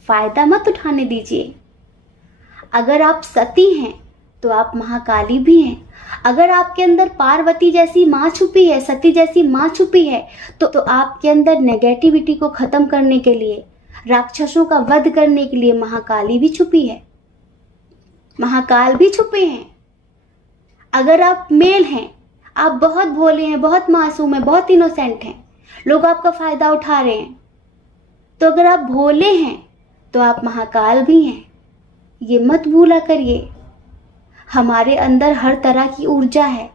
फायदा मत उठाने दीजिए। अगर आप सती हैं तो आप महाकाली भी हैं। अगर आपके अंदर पार्वती जैसी माँ छुपी है, सती जैसी माँ छुपी है, तो आपके अंदर नेगेटिविटी को खत्म करने के लिए, राक्षसों का वध करने के लिए महाकाली भी छुपी है, महाकाल भी छुपे हैं। अगर आप मेल हैं, आप बहुत भोले हैं, बहुत मासूम हैं, बहुत इनोसेंट हैं, लोग आपका फायदा उठा रहे हैं, तो अगर आप भोले हैं तो आप महाकाल भी हैं। ये मत भूला करिए। हमारे अंदर हर तरह की ऊर्जा है,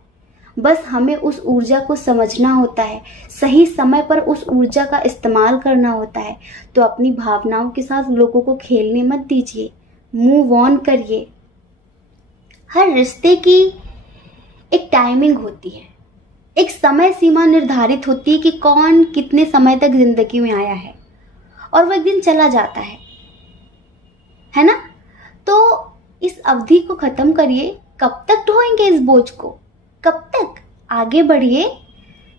बस हमें उस ऊर्जा को समझना होता है, सही समय पर उस ऊर्जा का इस्तेमाल करना होता है। तो अपनी भावनाओं के साथ लोगों को खेलने मत दीजिए, मूव ऑन करिए। हर रिश्ते की एक टाइमिंग होती है, एक समय सीमा निर्धारित होती है कि कौन कितने समय तक जिंदगी में आया है और वह एक दिन चला जाता है ना? तो इस अवधि को खत्म करिए। कब तक ढोएंगे इस बोझ को? कब तक? आगे बढ़िए।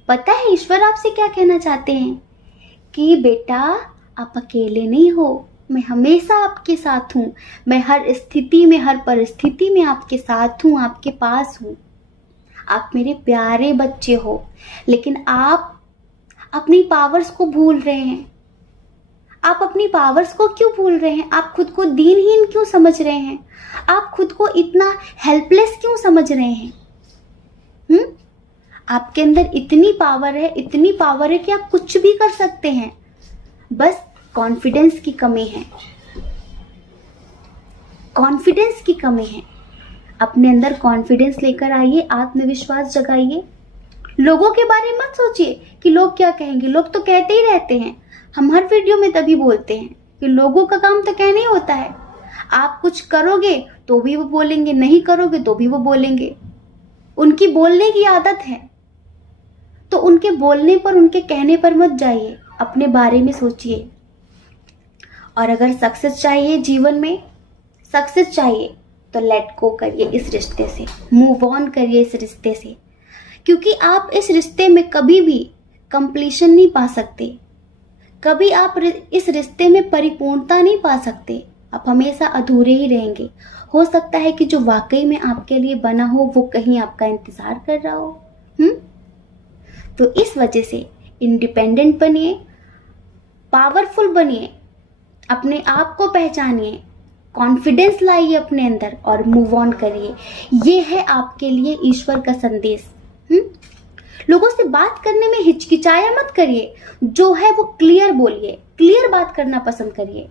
पता है ईश्वर आपसे क्या कहना चाहते हैं कि बेटा आप अकेले नहीं हो, मैं हमेशा आपके साथ हूँ, मैं हर स्थिति में, हर परिस्थिति में आपके साथ हूँ, आपके पास हूँ। आप मेरे प्यारे बच्चे हो। लेकिन आप अपनी पावर्स को भूल रहे हैं। आप अपनी पावर्स को क्यों भूल रहे हैं? आप खुद को दीनहीन क्यों समझ रहे हैं? आप खुद को इतना हेल्पलेस क्यों समझ रहे हैं? आपके अंदर इतनी पावर है, इतनी पावर है कि आप कुछ भी कर सकते हैं। बस कॉन्फिडेंस की कमी है, कॉन्फिडेंस की कमी है। अपने अंदर कॉन्फिडेंस लेकर आइए, आत्मविश्वास जगाइए। लोगों के बारे में मत सोचिए कि लोग क्या कहेंगे, लोग तो कहते ही रहते हैं। हम हर वीडियो में तभी बोलते हैं कि लोगों का काम तो कहना ही होता है। आप कुछ करोगे तो भी वो बोलेंगे, नहीं करोगे तो भी वो बोलेंगे। उनकी बोलने की आदत है, तो उनके बोलने पर, उनके कहने पर मत जाइए, अपने बारे में सोचिए। और अगर सक्सेस चाहिए, जीवन में सक्सेस चाहिए, तो लेट गो करिए इस रिश्ते से, मूव ऑन करिए इस रिश्ते से। क्योंकि आप इस रिश्ते में कभी भी कंप्लीशन नहीं पा सकते, कभी आप इस रिश्ते में परिपूर्णता नहीं पा सकते। आप हमेशा अधूरे ही रहेंगे। हो सकता है कि जो वाकई में आपके लिए बना हो वो कहीं आपका इंतजार कर रहा हो। तो इस वजह से इंडिपेंडेंट बनिए, पावरफुल बनिए, अपने आप को पहचानिए, कॉन्फिडेंस लाइए अपने अंदर और मूव ऑन करिए। ये है आपके लिए ईश्वर का संदेश। लोगों से बात करने में हिचकिचाया मत करिए, जो है वो क्लियर बोलिए, क्लियर बात करना पसंद करिए।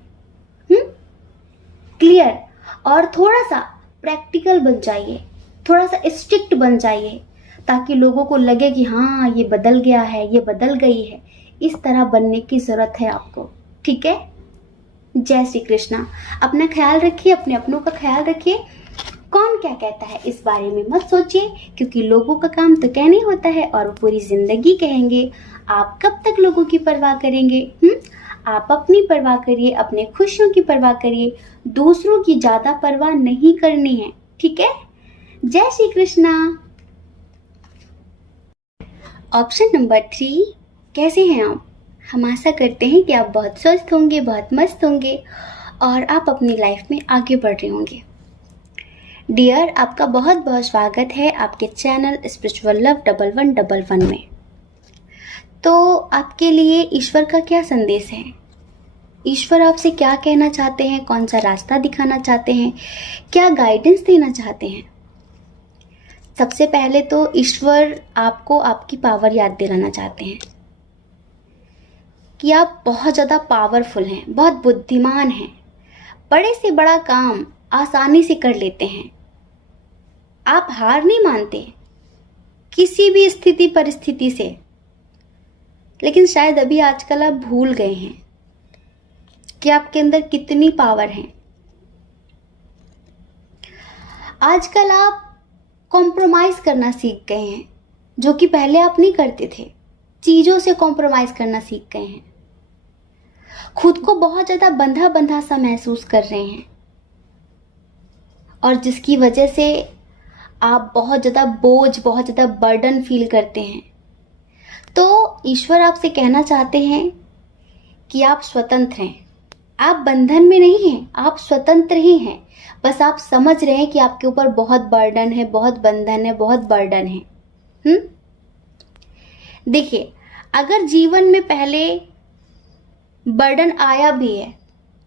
क्लियर, और थोड़ा सा प्रैक्टिकल बन जाइए, थोड़ा सा स्ट्रिक्ट बन जाइए, ताकि लोगों को लगे कि हाँ ये बदल गया है, ये बदल गई है। इस तरह बनने की जरूरत है आपको, ठीक है। जय श्री कृष्णा। अपना ख्याल रखिए, अपने अपनों का ख्याल रखिए। कौन क्या कहता है इस बारे में मत सोचिए, क्योंकि लोगों का काम तो कहना ही होता है और वो पूरी जिंदगी कहेंगे। आप कब तक लोगों की परवाह करेंगे? आप अपनी परवाह करिए, अपने खुशियों की परवाह करिए, दूसरों की ज्यादा परवाह नहीं करनी है, ठीक है। जय श्री कृष्णा। ऑप्शन नंबर 3, कैसे हैं आप? हम आशा करते हैं कि आप बहुत स्वस्थ होंगे, बहुत मस्त होंगे और आप अपनी लाइफ में आगे बढ़ रहे होंगे। डियर, आपका बहुत बहुत स्वागत है आपके चैनल स्पिरिचुअल लव 1111 में। तो आपके लिए ईश्वर का क्या संदेश है? ईश्वर आपसे क्या कहना चाहते हैं? कौन सा रास्ता दिखाना चाहते हैं? क्या गाइडेंस देना चाहते हैं? सबसे पहले तो ईश्वर आपको आपकी पावर याद दिलाना चाहते हैं कि आप बहुत ज़्यादा पावरफुल हैं, बहुत बुद्धिमान हैं, बड़े से बड़ा काम आसानी से कर लेते हैं। आप हार नहीं मानते किसी भी स्थिति परिस्थिति से। लेकिन शायद अभी आजकल आप भूल गए हैं कि आपके अंदर कितनी पावर है। आजकल आप कॉम्प्रोमाइज करना सीख गए हैं, जो कि पहले आप नहीं करते थे। चीजों से कॉम्प्रोमाइज करना सीख गए हैं, खुद को बहुत ज्यादा बंधा बंधा सा महसूस कर रहे हैं, और जिसकी वजह से आप बहुत ज्यादा बोझ, बहुत ज्यादा बर्डन फील करते हैं। तो ईश्वर आपसे कहना चाहते हैं कि आप स्वतंत्र हैं, आप बंधन में नहीं हैं, आप स्वतंत्र ही हैं। बस आप समझ रहे हैं कि आपके ऊपर बहुत बर्डन है, बहुत बंधन है, बहुत बर्डन है। देखिए, अगर जीवन में पहले बर्डन आया भी है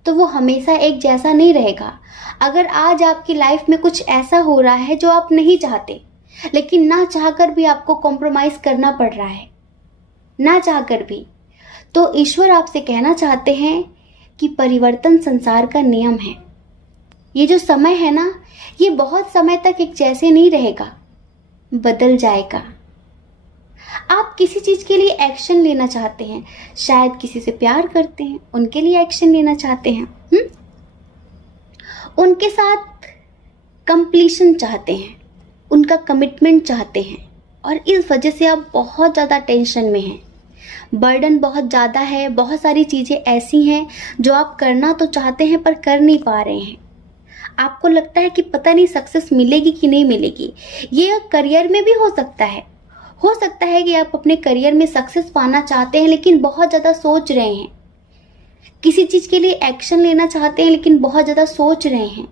तो वो हमेशा एक जैसा नहीं रहेगा। अगर आज आपकी लाइफ में कुछ ऐसा हो रहा है जो आप नहीं चाहते, लेकिन ना चाहकर भी आपको कॉम्प्रोमाइज करना पड़ रहा है, ना चाहकर भी, तो ईश्वर आपसे कहना चाहते हैं कि परिवर्तन संसार का नियम है। ये जो समय है ना, ये बहुत समय तक एक जैसे नहीं रहेगा, बदल जाएगा। आप किसी चीज के लिए एक्शन लेना चाहते हैं, शायद किसी से प्यार करते हैं, उनके लिए एक्शन लेना चाहते हैं, उनके साथ कंप्लीशन चाहते हैं, उनका कमिटमेंट चाहते हैं, और इस वजह से आप बहुत ज़्यादा टेंशन में हैं, बर्डन बहुत ज़्यादा है। बहुत सारी चीज़ें ऐसी हैं जो आप करना तो चाहते हैं पर कर नहीं पा रहे हैं। आपको लगता है कि पता नहीं सक्सेस मिलेगी कि नहीं मिलेगी। ये करियर में भी हो सकता है। हो सकता है कि आप अपने करियर में सक्सेस पाना चाहते हैं लेकिन बहुत ज़्यादा सोच रहे हैं, किसी चीज़ के लिए एक्शन लेना चाहते हैं लेकिन बहुत ज़्यादा सोच रहे हैं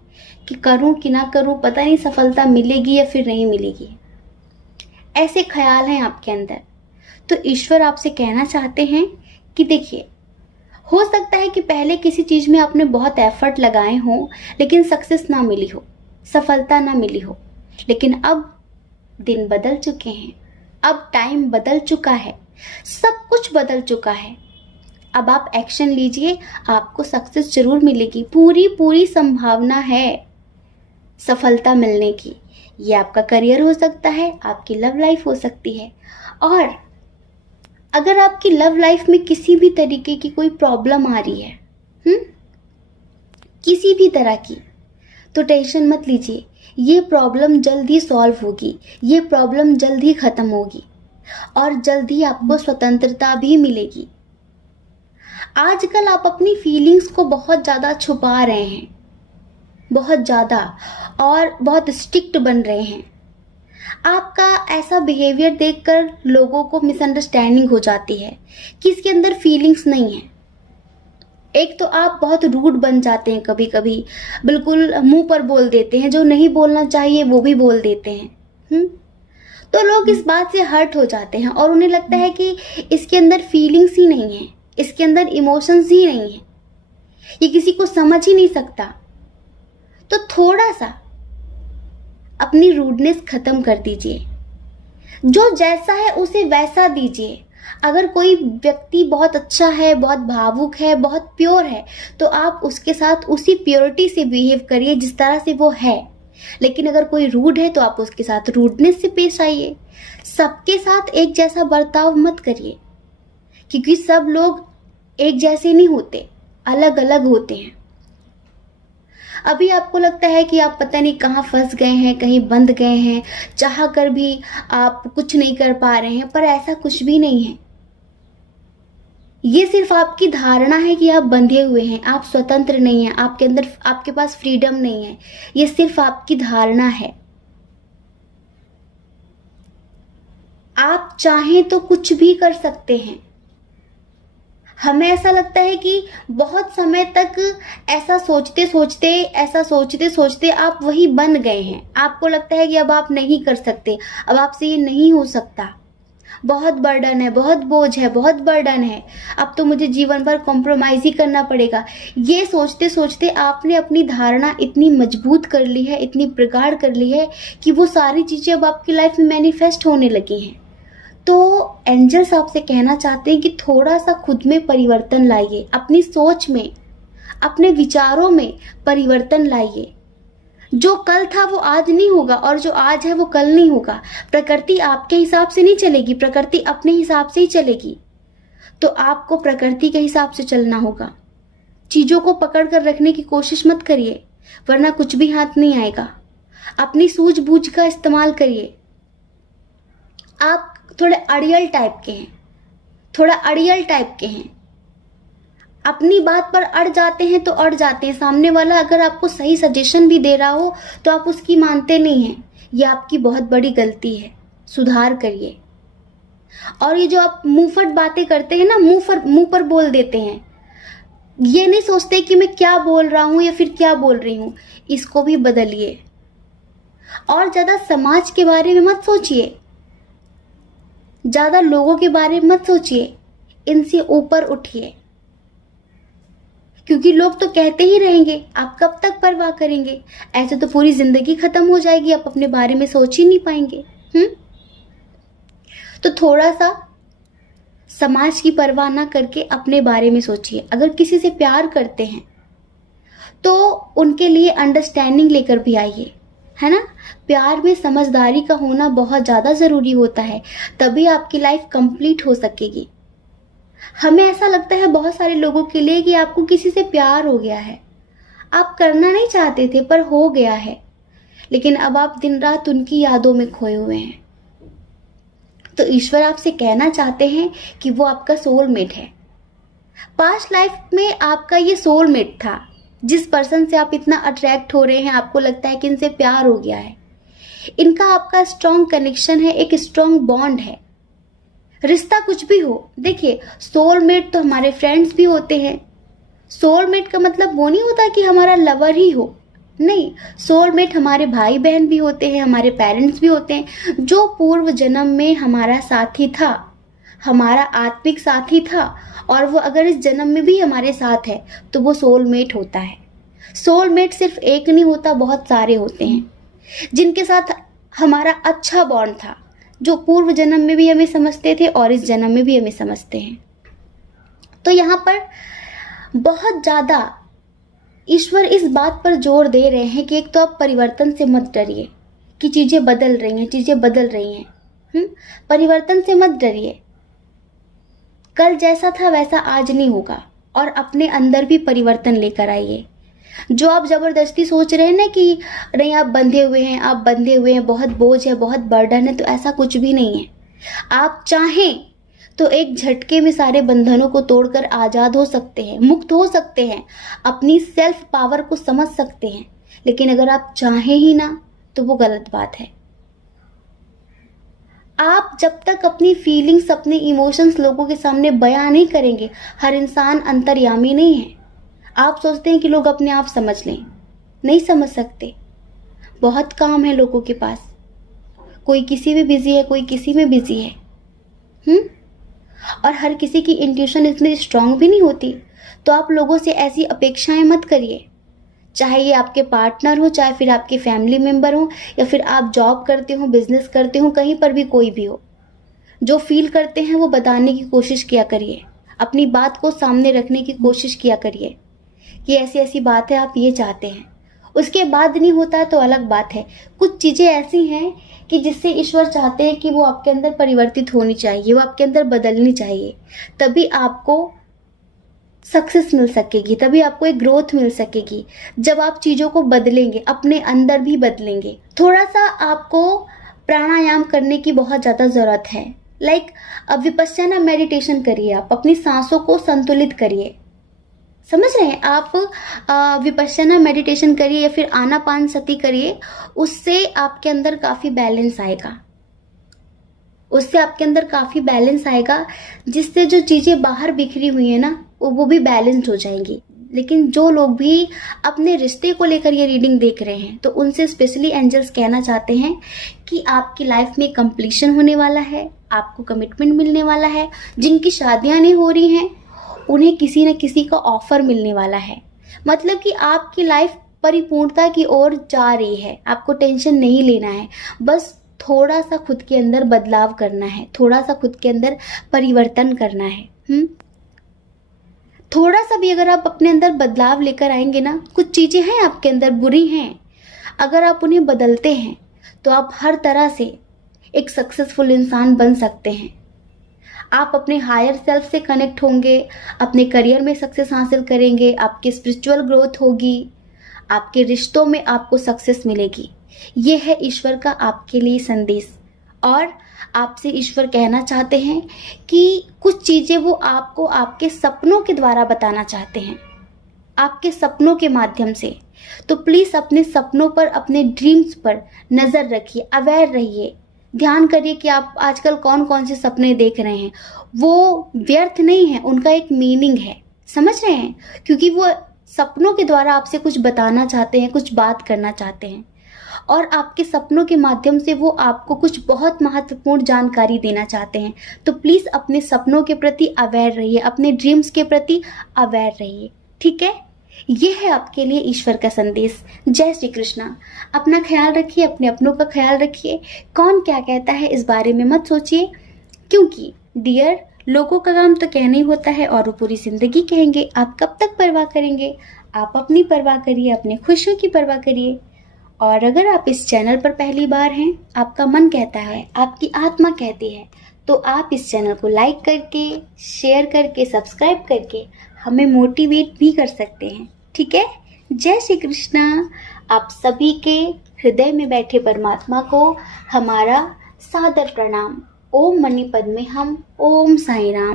कि करूं कि ना करूं, पता नहीं सफलता मिलेगी या फिर नहीं मिलेगी। ऐसे ख्याल हैं आपके अंदर। तो ईश्वर आपसे कहना चाहते हैं कि देखिए, हो सकता है कि पहले किसी चीज़ में आपने बहुत एफर्ट लगाए हों लेकिन सक्सेस ना मिली हो, सफलता ना मिली हो, लेकिन अब दिन बदल चुके हैं, अब टाइम बदल चुका है, सब कुछ बदल चुका है। अब आप एक्शन लीजिए, आपको सक्सेस जरूर मिलेगी, पूरी पूरी संभावना है सफलता मिलने की। ये आपका करियर हो सकता है, आपकी लव लाइफ हो सकती है। और अगर आपकी लव लाइफ में किसी भी तरीके की कोई प्रॉब्लम आ रही है, किसी भी तरह की, तो टेंशन मत लीजिए, ये प्रॉब्लम जल्द ही सॉल्व होगी, ये प्रॉब्लम जल्द ही खत्म होगी और जल्द ही आपको स्वतंत्रता भी मिलेगी। आजकल आप अपनी फीलिंग्स को बहुत ज़्यादा छुपा रहे हैं, बहुत ज़्यादा, और बहुत स्ट्रिक्ट बन रहे हैं। आपका ऐसा बिहेवियर देखकर लोगों को मिसअंडरस्टैंडिंग हो जाती है कि इसके अंदर फीलिंग्स नहीं है। एक तो आप बहुत रूड बन जाते हैं, कभी कभी बिल्कुल मुंह पर बोल देते हैं, जो नहीं बोलना चाहिए वो भी बोल देते हैं। तो लोग इस बात से हर्ट हो जाते हैं और उन्हें लगता है कि इसके अंदर फीलिंग्स ही नहीं है, इसके अंदर इमोशंस ही नहीं है, ये किसी को समझ ही नहीं सकता। तो थोड़ा सा अपनी रूडनेस खत्म कर दीजिए, जो जैसा है उसे वैसा दीजिए। अगर कोई व्यक्ति बहुत अच्छा है, बहुत भावुक है, बहुत प्योर है, तो आप उसके साथ उसी प्योरिटी से बिहेव करिए जिस तरह से वो है। लेकिन अगर कोई रूड है तो आप उसके साथ रूडनेस से पेश आइए। सबके साथ एक जैसा बर्ताव मत करिए, क्योंकि सब लोग एक जैसे नहीं होते, अलग अलग होते हैं। अभी आपको लगता है कि आप पता नहीं कहाँ फंस गए हैं, कहीं बंध गए हैं, चाह कर भी आप कुछ नहीं कर पा रहे हैं, पर ऐसा कुछ भी नहीं है। ये सिर्फ आपकी धारणा है कि आप बंधे हुए हैं, आप स्वतंत्र नहीं हैं, आपके अंदर, आपके पास फ्रीडम नहीं है। ये सिर्फ आपकी धारणा है। आप चाहें तो कुछ भी कर सकते हैं। हमें ऐसा लगता है कि बहुत समय तक ऐसा सोचते सोचते आप वही बन गए हैं। आपको लगता है कि अब आप नहीं कर सकते, अब आपसे ये नहीं हो सकता, बहुत बर्डन है, बहुत बोझ है, बहुत बर्डन है, अब तो मुझे जीवन भर कॉम्प्रोमाइज ही करना पड़ेगा। ये सोचते सोचते आपने अपनी धारणा इतनी मजबूत कर ली है, इतनी प्रगाढ़ कर ली है कि वो सारी चीज़ें अब आपकी लाइफ में मैनिफेस्ट होने लगी हैं। तो एंजल्स आपसे कहना चाहते हैं कि थोड़ा सा खुद में परिवर्तन लाइए, अपनी सोच में, अपने विचारों में परिवर्तन लाइए। जो कल था वो आज नहीं होगा और जो आज है वो कल नहीं होगा। प्रकृति आपके हिसाब से नहीं चलेगी, प्रकृति अपने हिसाब से ही चलेगी। तो आपको प्रकृति के हिसाब से चलना होगा। चीज़ों को पकड़ कर रखने की कोशिश मत करिए, वरना कुछ भी हाथ नहीं आएगा। अपनी सूझबूझ का इस्तेमाल करिए। आप थोड़े अड़ियल टाइप के हैं, अपनी बात पर अड़ जाते हैं तो अड़ जाते हैं। सामने वाला अगर आपको सही सजेशन भी दे रहा हो तो आप उसकी मानते नहीं हैं। ये आपकी बहुत बड़ी गलती है, सुधार करिए। और ये जो आप मुंहफट बातें करते हैं ना, मुंह पर बोल देते हैं, ये नहीं सोचते कि मैं क्या बोल रहा हूं या फिर क्या बोल रही हूं, इसको भी बदलिए। और ज्यादा समाज के बारे में मत सोचिए, ज्यादा लोगों के बारे में मत सोचिए, इनसे ऊपर उठिए। क्योंकि लोग तो कहते ही रहेंगे, आप कब तक परवाह करेंगे? ऐसे तो पूरी जिंदगी खत्म हो जाएगी, आप अपने बारे में सोच ही नहीं पाएंगे। तो थोड़ा सा समाज की परवाह ना करके अपने बारे में सोचिए। अगर किसी से प्यार करते हैं तो उनके लिए अंडरस्टैंडिंग लेकर भी आइए, है ना। प्यार में समझदारी का होना बहुत ज्यादा जरूरी होता है, तभी आपकी लाइफ कंप्लीट हो सकेगी। हमें ऐसा लगता है बहुत सारे लोगों के लिए कि आपको किसी से प्यार हो गया है, आप करना नहीं चाहते थे पर हो गया है, लेकिन अब आप दिन रात उनकी यादों में खोए हुए हैं। तो ईश्वर आपसे कहना चाहते हैं कि वो आपका सोलमेट है। पास्ट लाइफ में आपका ये सोलमेट था, जिस पर्सन से आप इतना अट्रैक्ट हो रहे हैं, आपको लगता है कि इनसे प्यार हो गया है, इनका आपका स्ट्रॉन्ग कनेक्शन है, एक स्ट्रॉन्ग बॉन्ड है। रिश्ता कुछ भी हो, देखिए सोलमेट तो हमारे फ्रेंड्स भी होते हैं। सोलमेट का मतलब वो नहीं होता कि हमारा लवर ही हो, नहीं, सोलमेट हमारे भाई बहन भी होते हैं, हमारे पेरेंट्स भी होते हैं, जो पूर्व जन्म में हमारा साथी था, हमारा आत्मिक साथी था, और वो अगर इस जन्म में भी हमारे साथ है तो वो सोलमेट होता है। सोलमेट सिर्फ एक नहीं होता, बहुत सारे होते हैं जिनके साथ हमारा अच्छा बॉन्ड था, जो पूर्व जन्म में भी हमें समझते थे और इस जन्म में भी हमें समझते हैं। तो यहाँ पर बहुत ज़्यादा ईश्वर इस बात पर जोर दे रहे हैं कि एक तो आप परिवर्तन से मत डरिए कि चीज़ें बदल रही हैं, चीज़ें बदल रही हैं। परिवर्तन से मत डरिए, कल जैसा था वैसा आज नहीं होगा, और अपने अंदर भी परिवर्तन लेकर आइए। जो आप जबरदस्ती सोच रहे हैं ना कि नहीं आप बंधे हुए हैं, आप बंधे हुए हैं, बहुत बोझ है, बहुत बर्डन है, तो ऐसा कुछ भी नहीं है। आप चाहें तो एक झटके में सारे बंधनों को तोड़कर आजाद हो सकते हैं, मुक्त हो सकते हैं, अपनी सेल्फ पावर को समझ सकते हैं। लेकिन अगर आप चाहें ही ना तो वो गलत बात है। आप जब तक अपनी फीलिंग्स, अपने इमोशंस लोगों के सामने बयां नहीं करेंगे, हर इंसान अंतर्यामी नहीं है। आप सोचते हैं कि लोग अपने आप समझ लें, नहीं समझ सकते। बहुत काम है लोगों के पास, कोई किसी में बिजी है, कोई किसी में बिजी है। और हर किसी की इंट्यूशन इतनी स्ट्रांग भी नहीं होती। तो आप लोगों से ऐसी अपेक्षाएं मत करिए, चाहे ये आपके पार्टनर हो, चाहे फिर आपके फैमिली मेंबर हो, या फिर आप जॉब करते हो, बिजनेस करते हो, कहीं पर भी कोई भी हो। जो फील करते हैं वो बताने की कोशिश किया करिए, अपनी बात को सामने रखने की कोशिश किया करिए कि ऐसी ऐसी बात है, आप ये चाहते हैं। उसके बाद नहीं होता तो अलग बात है। कुछ चीज़ें ऐसी हैं कि जिससे ईश्वर चाहते हैं कि वो आपके अंदर परिवर्तित होनी चाहिए, वो आपके अंदर बदलनी चाहिए, तभी आपको सक्सेस मिल सकेगी, तभी आपको एक ग्रोथ मिल सकेगी। जब आप चीज़ों को बदलेंगे, अपने अंदर भी बदलेंगे। थोड़ा सा आपको प्राणायाम करने की बहुत ज़्यादा ज़रूरत है। अब विपश्यना मेडिटेशन करिए, आप अपनी सांसों को संतुलित करिए। समझ रहे हैं आप? विपश्यना मेडिटेशन करिए या फिर आनापानसति करिए, उससे आपके अंदर काफ़ी बैलेंस आएगा, उससे आपके अंदर काफ़ी बैलेंस आएगा, जिससे जो चीज़ें बाहर बिखरी हुई है ना वो भी बैलेंस हो जाएंगी। लेकिन जो लोग भी अपने रिश्ते को लेकर ये रीडिंग देख रहे हैं, तो उनसे स्पेशली एंजल्स कहना चाहते हैं कि आपकी लाइफ में कंप्लीशन होने वाला है, आपको कमिटमेंट मिलने वाला है। जिनकी शादियां नहीं हो रही हैं उन्हें किसी न किसी का ऑफर मिलने वाला है। मतलब कि आपकी लाइफ परिपूर्णता की ओर जा रही है। आपको टेंशन नहीं लेना है, बस थोड़ा सा खुद के अंदर बदलाव करना है, थोड़ा सा खुद के अंदर परिवर्तन करना है। थोड़ा सा भी अगर आप अपने अंदर बदलाव लेकर आएंगे ना, कुछ चीज़ें हैं आपके अंदर बुरी हैं, अगर आप उन्हें बदलते हैं तो आप हर तरह से एक सक्सेसफुल इंसान बन सकते हैं। आप अपने हायर सेल्फ से कनेक्ट होंगे, अपने करियर में सक्सेस हासिल करेंगे, आपकी स्पिरिचुअल ग्रोथ होगी, आपके रिश्तों में आपको सक्सेस मिलेगी। ये है ईश्वर का आपके लिए संदेश। और आपसे ईश्वर कहना चाहते हैं कि कुछ चीज़ें वो आपको आपके सपनों के द्वारा बताना चाहते हैं, आपके सपनों के माध्यम से। तो प्लीज़ अपने सपनों पर, अपने ड्रीम्स पर नज़र रखिए, अवेयर रहिए, ध्यान करिए कि आप आजकल कौन कौन से सपने देख रहे हैं। वो व्यर्थ नहीं है, उनका एक मीनिंग है, समझ रहे हैं? क्योंकि वो सपनों के द्वारा आपसे कुछ बताना चाहते हैं, कुछ बात करना चाहते हैं, और आपके सपनों के माध्यम से वो आपको कुछ बहुत महत्वपूर्ण जानकारी देना चाहते हैं। तो प्लीज़ अपने सपनों के प्रति अवेयर रहिए, अपने ड्रीम्स के प्रति अवेयर रहिए, ठीक है? ये है आपके लिए ईश्वर का संदेश। जय श्री कृष्णा। अपना ख्याल रखिए, अपने अपनों का ख्याल रखिए। कौन क्या कहता है इस बारे में मत सोचिए, क्योंकि डियर, लोगों का काम तो कहना ही होता है और वो पूरी जिंदगी कहेंगे। आप कब तक परवाह करेंगे? आप अपनी परवाह करिए, अपने खुशियों की परवाह करिए। और अगर आप इस चैनल पर पहली बार हैं, आपका मन कहता है, आपकी आत्मा कहती है, तो आप इस चैनल को लाइक करके, शेयर करके, सब्सक्राइब करके हमें मोटिवेट भी कर सकते हैं, ठीक है? जय श्री कृष्णा। आप सभी के हृदय में बैठे परमात्मा को हमारा सादर प्रणाम। ओम मणि पद्मे हम, ओम साई राम।